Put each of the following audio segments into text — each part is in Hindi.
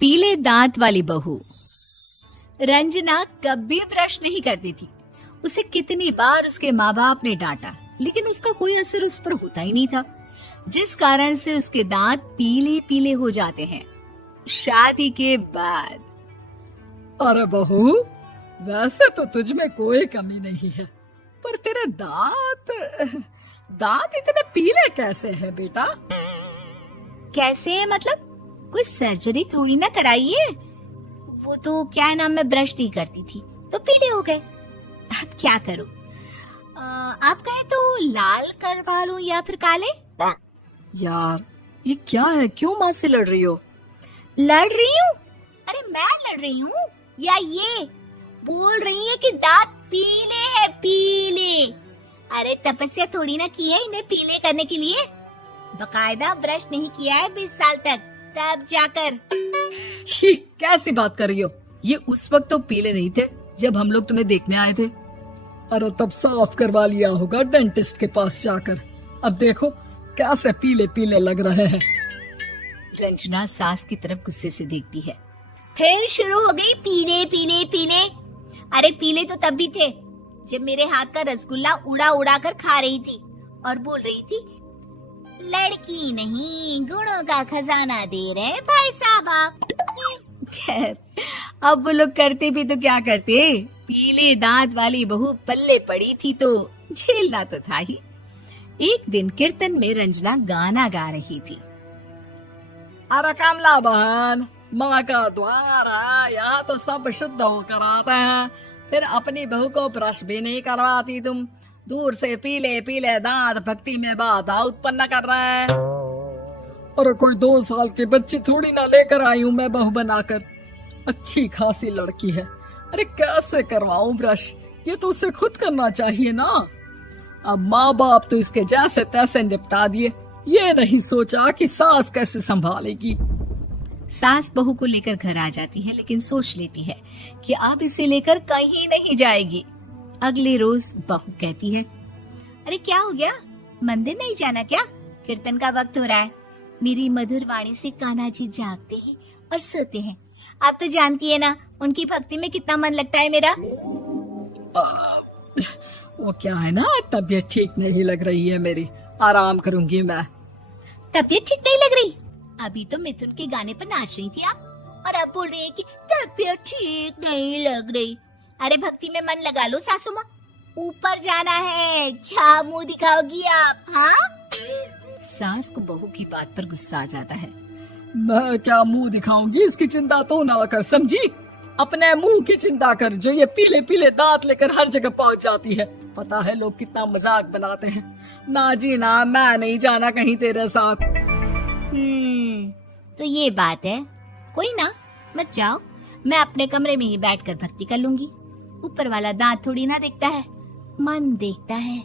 पीले दांत वाली बहू। रंजना कभी ब्रश नहीं करती थी। उसे कितनी बार उसके माँ बाप ने डांटा, लेकिन उसका कोई असर उस पर होता ही नहीं था, जिस कारण से उसके दांत पीले पीले हो जाते हैं। शादी के बाद। अरे बहू, वैसे तो तुझ में कोई कमी नहीं है, पर तेरे दांत इतने पीले कैसे हैं बेटा? कैसे मतलब? कोई सर्जरी थोड़ी ना कराई है। वो तो क्या नाम, मैं ब्रश नहीं करती थी तो पीले हो गए। अब क्या करूं? आप कहे तो लाल करवा लूं या फिर काले? यार ये क्या है, क्यों माँ से लड़ रही हो? लड़ रही हूँ? अरे मैं लड़ रही हूँ या ये बोल रही है कि दांत पीले हैं, पीले। अरे तपस्या थोड़ी ना की है इन्हें पीले करने के लिए। बकायदा ब्रश नहीं किया है 20 साल तक, तब जाकर। छी, कैसी बात कर रही हो? ये उस वक्त तो पीले नहीं थे जब हम लोग तुम्हें देखने आए थे। अरे तब साफ करवा लिया होगा डेंटिस्ट के पास जाकर। अब देखो कैसे पीले पीले लग रहे हैं। रंजना सास की तरफ गुस्से से देखती है। फिर शुरू हो गई पीले पीले पीले। अरे पीले तो तब भी थे जब मेरे हाथ का रसगुल्ला उड़ा उड़ा कर खा रही थी और बोल रही थी, लड़की नहीं गुणों का खजाना दे रहे भाई साहब आप। खैर, अब वो लोग करते भी तो क्या करते, पीले दांत वाली बहू पल्ले पड़ी थी तो झेलना तो था ही। एक दिन कीर्तन में रंजना गाना गा रही थी। अरे कमला बहन, माँ का द्वार है, यहाँ तो सब शुद्ध होकर आते हैं, फिर अपनी बहू को ब्रश भी नहीं करवाती तुम। दूर से पीले पीले दांत भक्ति में बाधा उत्पन्न कर रहे हैं। अरे कोई 2 साल के बच्ची थोड़ी ना लेकर आई हूँ मैं बहू बनाकर। अच्छी खासी लड़की है, अरे कैसे करवाऊं ब्रश? ये तो उसे खुद करना चाहिए ना। अब माँ बाप तो इसके जैसे तैसे निपटा दिए, ये नहीं सोचा कि सास कैसे संभालेगी। सास बहू को लेकर घर आ जाती है, लेकिन सोच लेती है कि अब इसे लेकर कहीं नहीं जाएगी। अगले रोज बहू कहती है, अरे क्या हो गया, मंदिर नहीं जाना क्या? कीर्तन का वक्त हो रहा है। मेरी मधुर वाणी से कान्हा जी जागते हैं और सोते हैं। आप तो जानती है ना उनकी भक्ति में कितना मन लगता है मेरा। वो क्या है ना, तबीयत ठीक नहीं लग रही है मेरी, आराम करूंगी मैं। तबीयत ठीक नहीं लग रही? अभी तो मिथुन के गाने पर नाच रही थी आप, और अब बोल रही है कि तबीयत ठीक नहीं लग रही। अरे भक्ति में मन लगा लो सासू माँ, ऊपर जाना है, क्या मुंह दिखाओगी आप? हाँ? सास को बहू की बात पर गुस्सा आ जाता है। मैं क्या मुंह दिखाऊंगी, इसकी चिंता तो ना कर, समझी? अपने मुंह की चिंता कर, जो ये पीले पीले दांत लेकर हर जगह पहुंच जाती है। पता है लोग कितना मजाक बनाते हैं। ना जी ना, मैं नहीं जाना कहीं तेरे साथ। तो ये बात है। कोई ना, मत जाओ, मैं अपने कमरे में ही बैठकर भक्ति कर लूंगी। ऊपर वाला दांत थोड़ी ना देखता है, मन देखता है,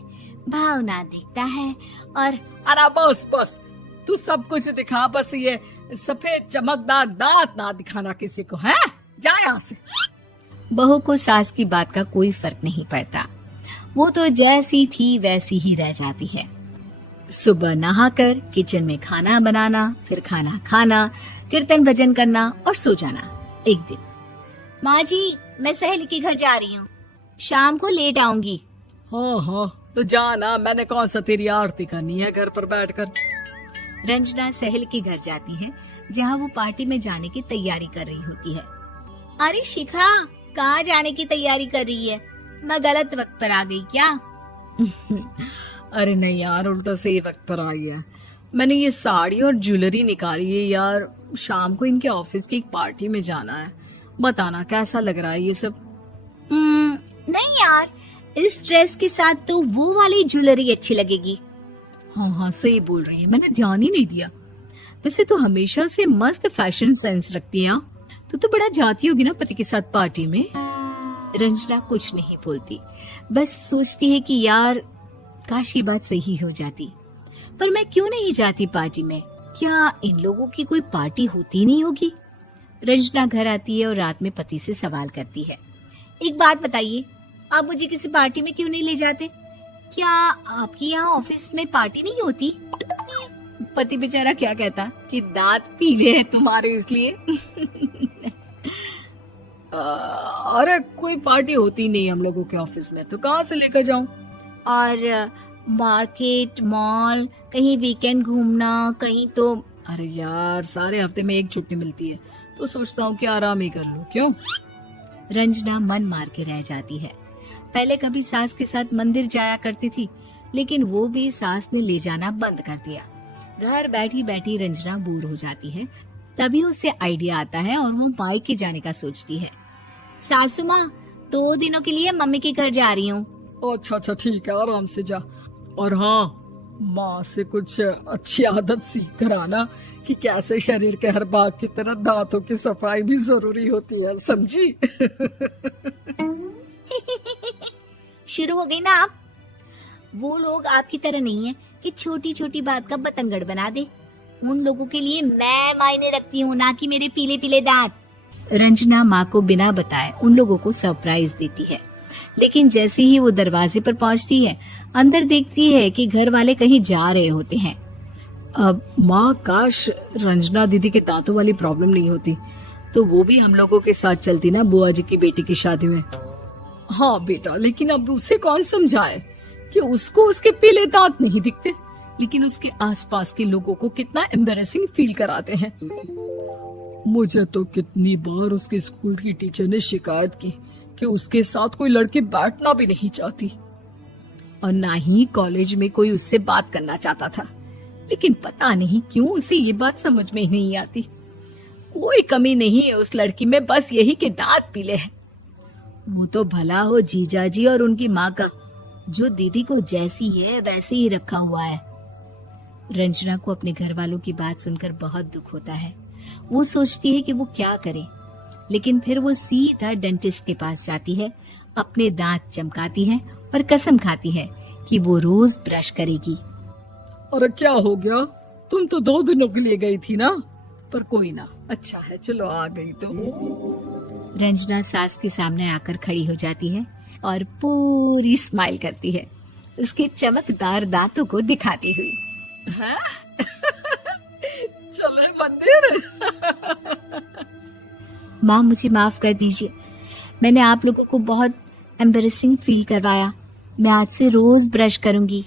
भावना देखता है। और अरे बस बस, तू सब कुछ दिखा, बस ये सफेद चमकदार दांत ना दिखाना किसी को, है? जा यहाँ से। बहू को सास की बात का कोई फर्क नहीं पड़ता, वो तो जैसी थी वैसी ही रह जाती है। सुबह नहाकर किचन में खाना बनाना, फिर खाना खाना, कीर्तन भजन करना और सो जाना। एक दिन, माँ जी मैं सहेली के घर जा रही हूँ, शाम को लेट आऊंगी। हाँ, तो जाना, मैंने कौन सा तेरी आरती करनी है घर पर बैठकर। रंजना सहेली के घर जाती है, जहाँ वो पार्टी में जाने की तैयारी कर रही होती है। अरे शिखा, कहाँ जाने की तैयारी कर रही है? मैं गलत वक्त पर आ गई क्या? अरे नहीं यार, उल्टा सही वक्त पर आई है। मैंने ये साड़ी और ज्वेलरी निकाली है यार, शाम को इनके ऑफिस की एक पार्टी में जाना है। बताना कैसा लग रहा है ये सब? नहीं यार, इस ड्रेस के साथ तो वो वाली ज्वेलरी अच्छी लगेगी। हाँ सही बोल रही है, मैंने ध्यान ही नहीं दिया। वैसे तो हमेशा से मस्त फैशन सेंस रखती है। तो बड़ा जाती होगी ना पति के साथ पार्टी में। रंजना कुछ नहीं बोलती, बस सोचती है कि यार काश ये बात सही हो जाती, पर मैं क्यों नहीं जाती पार्टी में? क्या इन लोगों की कोई पार्टी होती नहीं होगी? रंजना घर आती है और रात में पति से सवाल करती है, एक बात बताइए, आप मुझे किसी पार्टी में क्यों नहीं ले जाते? क्या आपके यहाँ ऑफिस में पार्टी नहीं होती? पति बेचारा क्या कहता कि दांत पीले हैं तुम्हारे इसलिए। अरे कोई पार्टी होती नहीं हम लोगों के ऑफिस में, तो कहाँ से लेकर जाऊं? और मार्केट, मॉल, कहीं वीकेंड घूमना, कहीं तो। अरे यार सारे हफ्ते में एक छुट्टी मिलती है, तो सोचता हूँ कि आराम ही कर लूं। क्यों? रंजना मन मार के रह जाती है। पहले कभी सास के साथ मंदिर जाया करती थी, लेकिन वो भी सास ने ले जाना बंद कर दिया। घर बैठी बैठी रंजना बोर हो जाती है। तभी उसे आइडिया आता है और वो मायके जाने का सोचती है। सासू माँ, 2 दिनों के लिए मम्मी के घर जा रही हूँ। अच्छा अच्छा ठीक है, आराम से जा। और हाँ, माँ से कुछ अच्छी आदत सीख कर आना कि कैसे शरीर के हर भाग की तरह दांतों की सफाई भी जरूरी होती है, समझी? शुरू हो गई ना आप। वो लोग आपकी तरह नहीं है कि छोटी छोटी बात का बतंगड़ बना दे। उन लोगों के लिए मैं मायने रखती हूँ, ना कि मेरे पीले पीले दांत। रंजना माँ को बिना बताए उन लोगों को सरप्राइज देती है, लेकिन जैसे ही वो दरवाजे पर पहुंचती है, अंदर देखती है कि घर वाले कहीं जा रहे होते हैं। अब माँ, काश रंजना दीदी के दांतों वाली प्रॉब्लम नहीं होती, तो वो भी हम लोगों के साथ चलती ना बुआ जी की बेटी की शादी में। हाँ बेटा, लेकिन अब उसे कौन समझाए कि उसको उसके पीले दांत नहीं दिखते, लेकिन उसके आसपास के लोगों को कितना एम्बैरेसिंग फील कराते हैं। मुझे तो कितनी बार उसके स्कूल की टीचर ने शिकायत की कि उसके साथ कोई लड़की बैठना भी नहीं चाहती, और ना ही कॉलेज में कोई उससे बात करना चाहता था। लेकिन पता नहीं क्यों उसे ये बात समझ में ही नहीं आती। कोई कमी नहीं है उस लड़की में, बस यही कि दांत पीले हैं। वो तो भला हो जीजा जी और उनकी माँ का, जो दीदी को जैसी है वैसे ही रखा हुआ है। रंजना को अपने घर वालों की बात सुनकर बहुत दुख होता है। वो सोचती है कि वो क्या करे, लेकिन फिर वो सीधा डेंटिस्ट के पास जाती है, अपने दांत चमकाती है और कसम खाती है कि वो रोज ब्रश करेगी। अरे क्या हो गया? तुम तो 2 दिनों के लिए गई थी ना, पर कोई ना, अच्छा है, चलो आ गई तो। रंजना सास के सामने आकर खड़ी हो जाती है और पूरी स्माइल करती है, उसके चमकदार दांतों को दिखाती हुई। हैं? चले मंदिर। माँ, मुझे माफ कर दीजिए, मैंने आप लोगों को बहुत एम्बैरेसिंग फील करवाया। मैं आज से रोज ब्रश करूंगी।